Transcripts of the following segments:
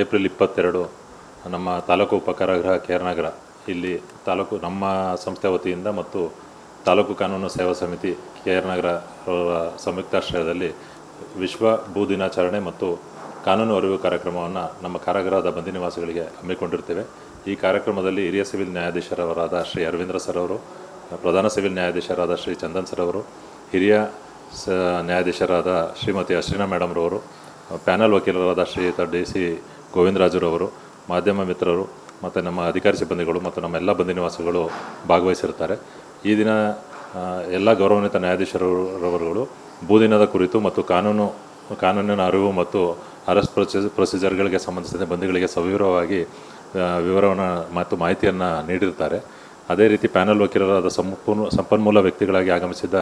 April 22 ನಮ್ಮ taluk ಉಪಕಾರಾಗೃಹ KR ನಗರ ಇಲ್ಲಿ ತಾಲೂಕು ನಮ್ಮ ಸಂಸ್ಥೆ ವತಿಯಿಂದ ಮತ್ತು ತಾಲೂಕು ಕಾನೂನು ಸೇವಾ ಸಮಿತಿ KR ನಗರ ಸಂಯುಕ್ತಾಶ್ರಯದಲ್ಲಿ ವಿಶ್ವ ಭೂ ದಿನಾಚರಣೆ ಮತ್ತು ಕಾನೂನು ಅರಿವು ಕಾರ್ಯಕ್ರಮವನ್ನು ನಮ್ಮ ಕಾರಾಗೃಹದ ಬಂದಿ ನಿವಾಸಿಗಳಿಗೆ ಹಮ್ಮಿಕೊಂಡಿರ್ತೇವೆ. ಈ ಕಾರ್ಯಕ್ರಮದಲ್ಲಿ ಹಿರಿಯ ಸಿವಿಲ್ ನ್ಯಾಯಾಧೀಶರಾದ ಶ್ರೀ ಅರವಿಂದ್ರ ಸರ್ ಅವರು, ಪ್ರಧಾನ ಸಿವಿಲ್ ನ್ಯಾಯಾಧೀಶರಾದ ಶ್ರೀ ಚಂದನ್ ಸರ್ ಅವರು, ಹಿರಿಯ ನ್ಯಾಯಾಧೀಶರಾದ ಶ್ರೀಮತಿ ಅಶ್ರಿನಾ ಮೇಡಮ್ ರವರು, ಪ್ಯಾನಲ್ ವಕೀಲರಾದ ಶ್ರೀಯುತ DC ಗೋವಿಂದರಾಜುರವರು, ಮಾಧ್ಯಮ ಮಿತ್ರರು ಮತ್ತು ನಮ್ಮ ಅಧಿಕಾರಿ ಸಿಬ್ಬಂದಿಗಳು ಮತ್ತು ನಮ್ಮ ಎಲ್ಲ ಬಂದಿ ನಿವಾಸಿಗಳು ಭಾಗವಹಿಸಿರ್ತಾರೆ. ಈ ದಿನ ಎಲ್ಲ ಗೌರವಾನ್ವಿತ ನ್ಯಾಯಾಧೀಶರವರುಗಳು ಭೂದಿನದ ಕುರಿತು ಮತ್ತು ಕಾನೂನಿನ ಅರಿವು ಮತ್ತು ಅರೆಸ್ಟ್ ಪ್ರೊಸೀಜರ್ಗಳಿಗೆ ಸಂಬಂಧಿಸಿದ ಬಂದಿಗಳಿಗೆ ಸವಿವರವಾಗಿ ವಿವರವನ್ನು ಮತ್ತು ಮಾಹಿತಿಯನ್ನು ನೀಡಿರ್ತಾರೆ. ಅದೇ ರೀತಿ ಪ್ಯಾನಲ್ ವಕೀಲರಾದ ಸಂಪನ್ಮೂಲ ವ್ಯಕ್ತಿಗಳಾಗಿ ಆಗಮಿಸಿದ್ದ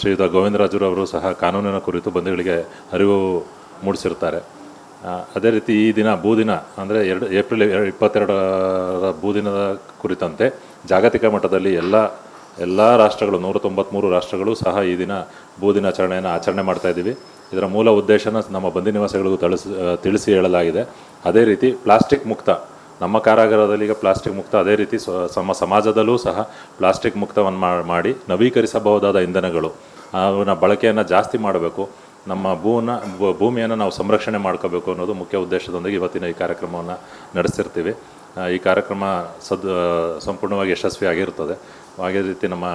ಶ್ರೀಯುತ ಗೋವಿಂದರಾಜುರವರು ಸಹ ಕಾನೂನಿನ ಕುರಿತು ಬಂದಿಗಳಿಗೆ ಅರಿವು ಮೂಡಿಸಿರ್ತಾರೆ. ಅದೇ ರೀತಿ ಈ ದಿನ ಭೂದಿನ ಅಂದರೆ ಏಪ್ರಿಲ್ 22 ಭೂದಿನದ ಕುರಿತಂತೆ ಜಾಗತಿಕ ಮಟ್ಟದಲ್ಲಿ ಎಲ್ಲ ರಾಷ್ಟ್ರಗಳು 193 ರಾಷ್ಟ್ರಗಳು ಸಹ ಈ ದಿನ ಭೂದಿನಾಚರಣೆಯನ್ನು ಆಚರಣೆ ಮಾಡ್ತಾಯಿದ್ದೀವಿ. ಇದರ ಮೂಲ ಉದ್ದೇಶನ ನಮ್ಮ ಬಂದಿ ನಿವಾಸಿಗಳಿಗೂ ತಿಳಿಸಿ ಹೇಳಲಾಗಿದೆ. ಅದೇ ರೀತಿ ಪ್ಲಾಸ್ಟಿಕ್ ಮುಕ್ತ ನಮ್ಮ ಕಾರಾಗೃಹದಲ್ಲಿ ಈಗ ಪ್ಲಾಸ್ಟಿಕ್ ಮುಕ್ತ, ಅದೇ ರೀತಿ ಸಮಾಜದಲ್ಲೂ ಸಹ ಪ್ಲಾಸ್ಟಿಕ್ ಮುಕ್ತವನ್ನು ಮಾಡಿ ನವೀಕರಿಸಬಹುದಾದ ಇಂಧನಗಳು ಅವನ ಬಳಕೆಯನ್ನು ಜಾಸ್ತಿ ಮಾಡಬೇಕು, ನಮ್ಮ ಭೂಮಿಯನ್ನು ನಾವು ಸಂರಕ್ಷಣೆ ಮಾಡ್ಕೋಬೇಕು ಅನ್ನೋದು ಮುಖ್ಯ ಉದ್ದೇಶದೊಂದಿಗೆ ಇವತ್ತಿನ ಈ ಕಾರ್ಯಕ್ರಮವನ್ನು ನಡೆಸ್ತಿರ್ತೀವಿ. ಈ ಕಾರ್ಯಕ್ರಮ ಸಂಪೂರ್ಣವಾಗಿ ಯಶಸ್ವಿಯಾಗಿರ್ತದೆ. ಅದೇ ರೀತಿ ನಮ್ಮ